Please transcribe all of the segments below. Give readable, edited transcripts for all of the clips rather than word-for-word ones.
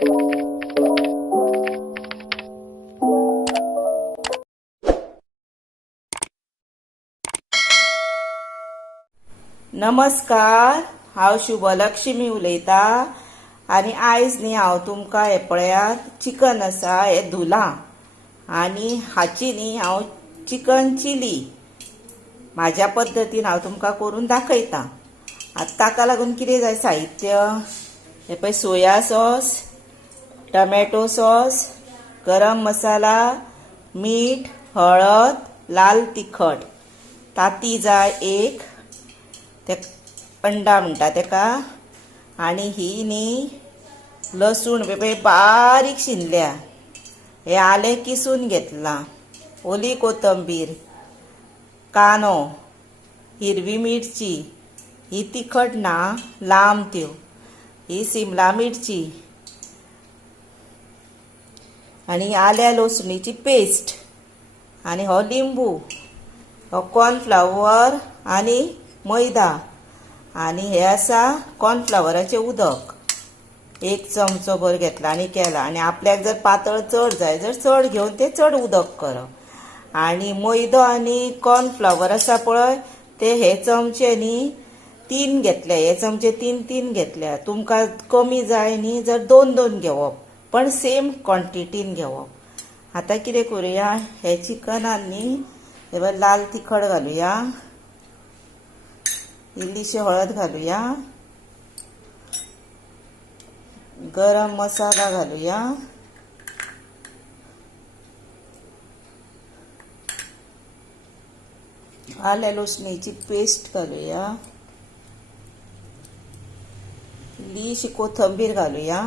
नमस्कार, हांव शुभलक्ष्मी उलयता आनी आयज न्ही हांव तुमकां हे पळयात चिकन आसा हें धुलां आनी हाची न्ही हांव चिकन चिली म्हाज्या पद्दतीन हांव तुमकां करून दाखयतां। आतां ताका लागून कितें जाय साहित्य, हे पळय सोया सॉस, टमॅटो सॉस, गरम मसाला, मीठ, हळद, लाल तिखट, ताती जाय एक, ते अंडा म्हणटा तेका, आनी ही न्ही लसूण पळय बारीक शिनल्या, हे आलें किसून घेतलां, ओली कोथंबीर, कांदो, हिरवी मिरची, ही तिखट ना लांब त्यो, ही सिमला मिरची आनी आल्या लसणीची पेस्ट, आनी हो लिंबू, हो कॉर्नफ्लावर आनी मैदा, आनी हे आसा कॉर्नफ्लावराचें उदक, एक चमचो भर घेतला आनी केला। आनी आपल्याक जर पातळ चड जाय जर चड घेवन ते चड उदक करप। आनी मैदो आनी कॉर्नफ्लावर आसा पळय ते हे चमचे न्ही 3 घेतले, हे चमचे 3 घेतल्या। तुमकां कमी जाय न्ही जर 2 घेवप, पण सेम क्वॉन्टिटीन घेवप। आतां कितें करुया, हे चिकनान न्ही हे लाल तिखट घालुया, इल्लीशी हळद घालुया, गरम मसाला घालुया, आल्या लसणीची पेस्ट घालुया, इल्लीशी कोथंबीर घालुया,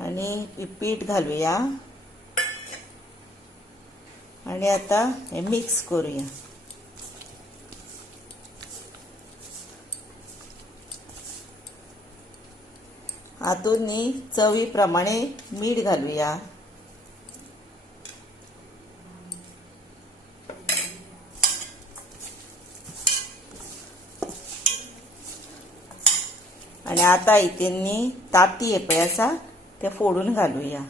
आनी पीठ घालुया, आनी आता हे मिक्स करूया। हातून न्ही चवी प्रमाणे मीठ घालुया, आनी आता हितून न्ही ताती हे पळय आसा ते फोडून घालुया।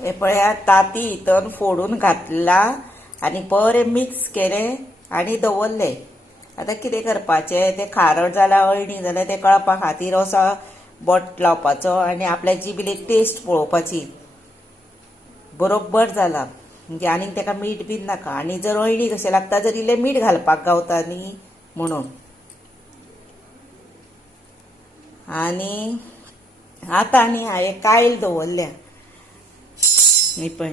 हे पळयात ताती हितून फोडून घातला आनी बरें मिक्स केलें आनी दवरलें। आतां कितें करपाचें, तें खारट जाल्यार अळणी जाल्यार तें कळपा खातीर असो बोट लावपाचो आनी आपल्या जिबेक टेस्ट पळोवपाची बरोबर जाला, म्हणजे आनीक तेका मीठ बीन नाका। आनी जर अळणी कशें लागता जर इल्लें मीठ घालपाक गावता न्ही म्हणून। आनी आतां न्ही हांवें कायल दवरल्या न्ही पळय,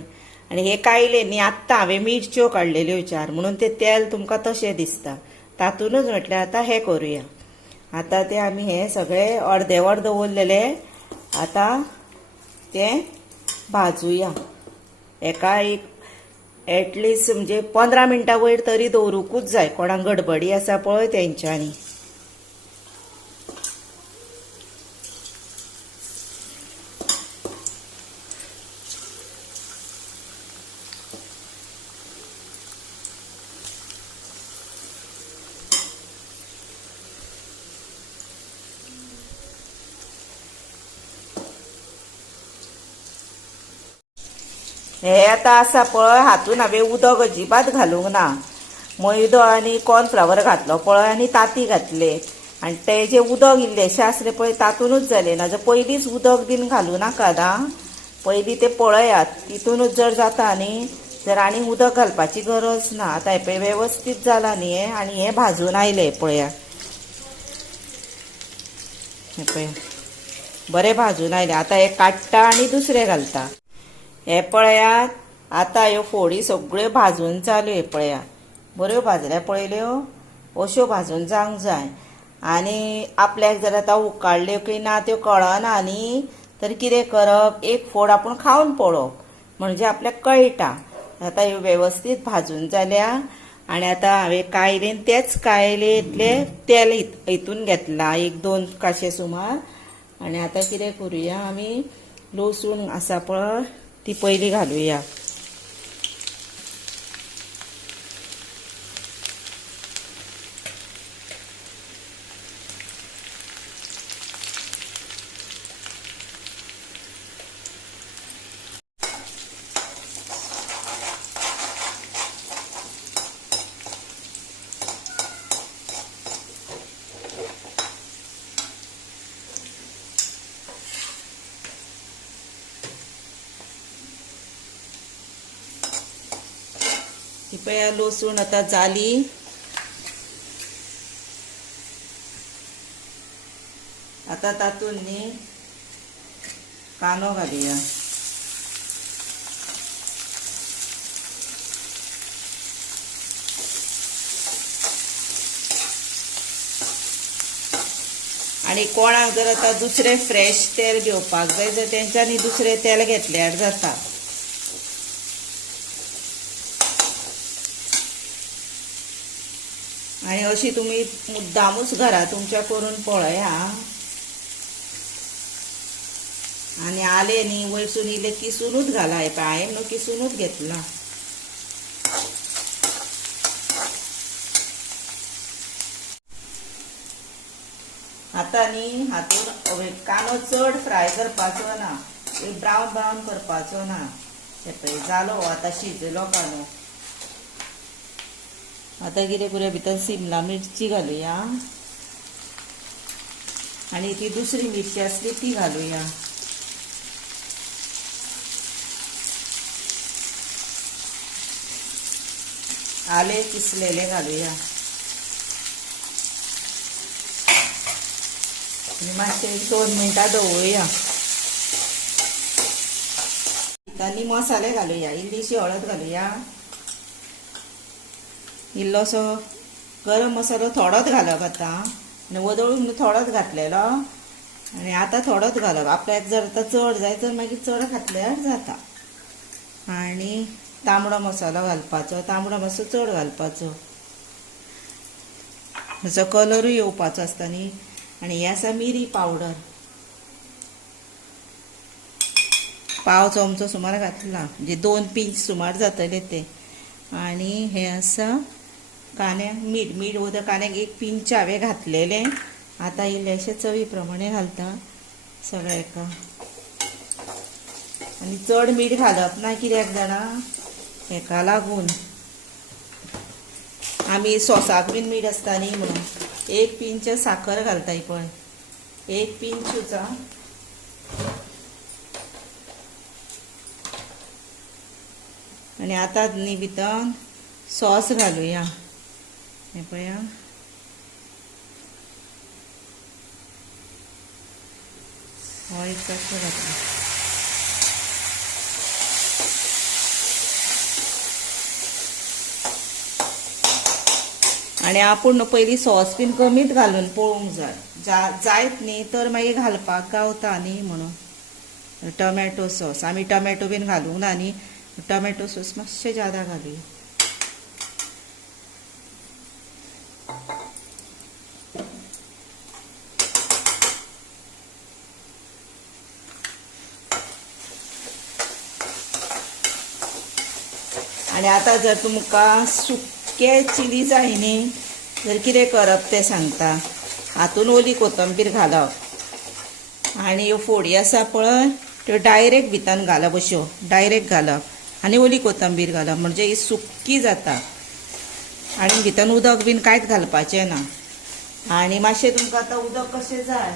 आनी हे कायले न्ही आत्तां हांवें मिरच्यो काडलेल्यो 4 म्हणून ते तेल तुमकां तशें दिसता, तातूनच म्हटल्यार आतां हें करुया। आतां ते आमी हे सगळे अर्देवर दवरलेले, आतां तें भाजूया। एका एक एटलिस्ट म्हणजे 15 मिनटां वयर तरी दवरूकूच जाय, कोणाक गडबडी आसा पळय तेंच्यांनी। हे आता आसा पळय हातून हांवें उदक अजिबात घालूंक ना, मैदो आनी कॉर्नफ्लावर घातलो पळय आनी ताती घातले, आनी ते जे उदक इल्लेशें आसलें पळय तातूनच जालें ना। जर पयलींच उदक बीन घालूं नाकात आं, पयलीं ते पळयात, तितूनच जर जाता न्ही जर आनी उदक घालपाची गरज ना। आतां हे पळय वेवस्थीत जाला न्ही हे, आनी हे भाजून आयले पळया, हे पळय बरें भाजून आयले। आतां हे काडटा आनी दुसरें घालता। हे पळयात आतां ह्यो फोडी सगळ्यो भाजून जाल्यो, हे पळयात बऱ्यो भाजल्या पळयल्यो, अश्यो भाजून जावंक जाय। आनी आपल्याक जर आतां उकाळल्यो की ना त्यो कळना न्ही तर कितें करप, एक फोड आपूण खावन पळोवप, म्हणजे आपल्याक कळटा। आतां ह्यो वेवस्थीत भाजून जाल्या आनी आतां हांवें कायलेन तेच कायलेंतले तेल हितून घेतलां, 1-2 काशे सुमार, आणि आता कितें करूया आमी लसूण आसा पळय ती पयली घालुया. ही पळया लसूण आता जाली. आता तातूंत न्ही कांदो घालुया. आणि कोणाक जर आता दुसरें फ्रेश तेल घेवपाक जाय तर तेंच्यांनी दुसरें तेल घेतल्यार जाता. आणि अशी तुम्ही मुद्दामूच घरा तुमच्या करून पळया. आणि आले न्ही वयरसून इले किसूनच घाला. हांवें न्हू किसूनच घेतला. आता न्ही हातून कांदो चड फ्राय करपाचो ना, एक ब्रावन ब्रावन करपाचो ना. हे पळय जालो आता शिजलो कांदो. आता कितें करूया भितर शिमला मिरची घालुया आणि ती दुसरी मिरची आसली ती घालुया. आले किसलेले घालुया आणि मातशे 2 मिनटां दवरुया. आनी मसाले घालुया. इल्लीशी हळद घालुया. इल्लोसो गरम मसालो थोडोच घालप आता. आनी वदळून थोडोच घातलेलो आनी आतां थोडोच घालप. आपल्याक जर आतां चड जाय तर मागीर चड घातल्यार जाता. आनी तांबडो मसालो घालपाचो. तांबडो मातसो चड घालपाचो. हाचो कलरूय येवपाचो आसता न्ही. आनी हे आसा मिरी पावडर. पाव चमचो सुमार घातला, म्हणजे 2 पिंच सुमार जातले ते. आनी हे आसा कांद्याक मीठ उदक कांद्याक 1 पिंच हांवें घातलेले. आतां इल्लेशे चवी प्रमाणे घालता सगळ्याक. आनी चड मीठ घालप ना कित्याक जाणा हेका लागून आमी सॉसाक बीन मीठ आसता न्ही म्हणून. 1 पिंच साखर घालताय पळय. 1 पिंचूच. आनी आतां न्ही भितर सॉस घालुया. हे पळया हो एक कसो घातला. आनी आपूण पयलीं सॉस बीन कमीच घालून पळोवंक जाय. जायत न्ही तर मागीर घालपाक गावता न्ही म्हणून. टमॅटो सॉस आमी टमॅटो बीन घालूंक ना न्ही. टमॅटो सॉस मातशें ज्यादा घालुया. आनी आतां जर तुमकां सुके चिली जाय न्ही जर कितें करप तें सांगता. हातून ओली कोथंबीर घालप आनी ह्यो फोडी आसा पळय त्यो डायरेक्ट भितर घालप. अश्यो डायरेक्ट घालप आनी ओली कोथंबीर घालप म्हणजे ही सुक्की जाता. आनी भितर उदक बीन कांयच घालपाचें ना. आनी मातशें तुमकां आतां उदक कशें जाय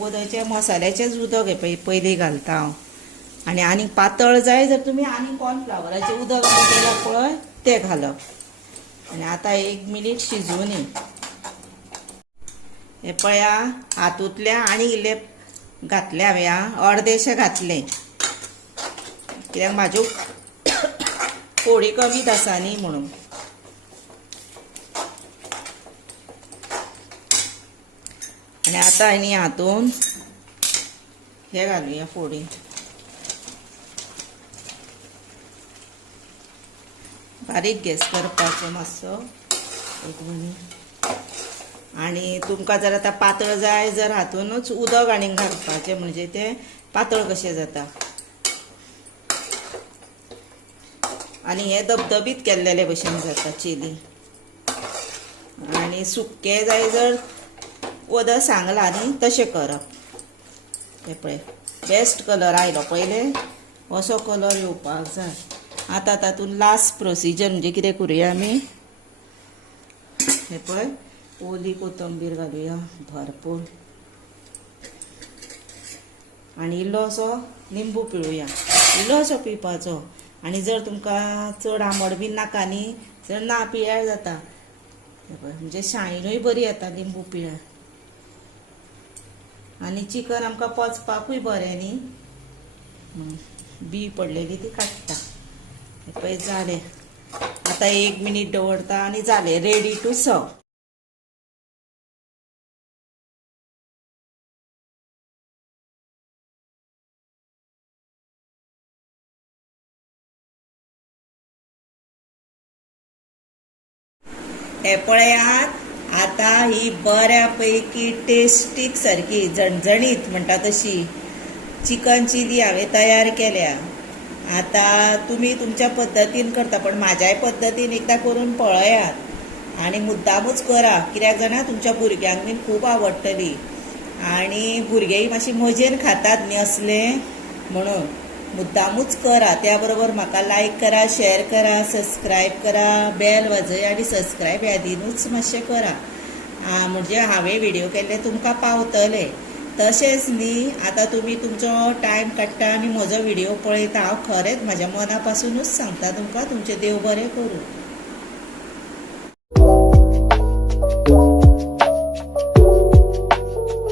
वदळच्या मसाल्याचेंच उदक हे पळय पयलीं घालता हांव. आनी आनीक पातळ जाय जर तुमी आनी कॉर्नफ्लावराचें उदक केलां पळय तें घालप. आनी आतां 1 मिनीट शिजूं दी. हे पळया हातूंतल्या आनी इल्ले घातले हांवें. अर्देशे घातले कित्याक म्हाज्यो फोडी कमीच आसा न्ही म्हणून. आनी आतां न्ही हातून हे घालुया फोडी. बारीक गॅस करपाचो मातसो 1 मिनीट. आणि तुमकां जर आतां पातळ जाय जर हातूनच उदक आनीक घालपाचें म्हणजे तें पातळ कशें जाता. आणि हे धबधबीत केल्लेले भशेन जाता चिली. आणि सुक्के जाय जर उदक सांगला न्ही तशें करप. हे पळय बेस्ट कलर आयलो पयले असो कलर येवपाक जाय. आतां तातूंत लास्ट प्रोसिजर म्हणजे कितें करुया आमी, हे पळय ओली कोथंबीर घालुया भरपूर आनी इल्लोसो लिंबू पिळुया, इल्लोसो पिवपाचो. आनी जर तुमकां चड आंबट बी नाका न्ही जर ना पिळ्यार जाता. म्हणजे शायनूय बरी येता लिंबू पिळ्यार. आनी चिकन आमकां पचपाकूय बरें न्ही, बी पडलेली ती काडटा. हे पळय जालें. आतां 1 मिनीट दवरता आनी जालें, रेडी टू सर्व. हे पळयात आतां ही बऱ्यापैकी टेस्टीक सारकी झणझणीत म्हणटा तशी चिकन चिली हांवें तयार केल्या. आतां तुमी तुमच्या पद्दतीन करता पण म्हाज्याय पद्दतीन एकदां करून पळयात आनी मुद्दामूच करा. कित्याक जाणा तुमच्या भुरग्यांक बीन खूब आवडटली आनी भुरगेय मातशी मजेन खातात न्ही असलें म्हणून मुद्दामूच करा. त्या बरोबर म्हाका लायक करा, शेअर करा, सबस्क्रायब करा, बेल वाजय आनी सबस्क्रायब यादीनूच मातशें करा म्हणजे हांवें व्हिडिओ केल्ले तुमकां पावतले. तशेंच न्ही आतां तुमी तुमचो टायम काडटा आनी म्हजो व्हिडिओ पळयता. हांव खरेंच म्हाज्या मना पासुनूच सांगता तुमकां तुमचें देव बरें करूं.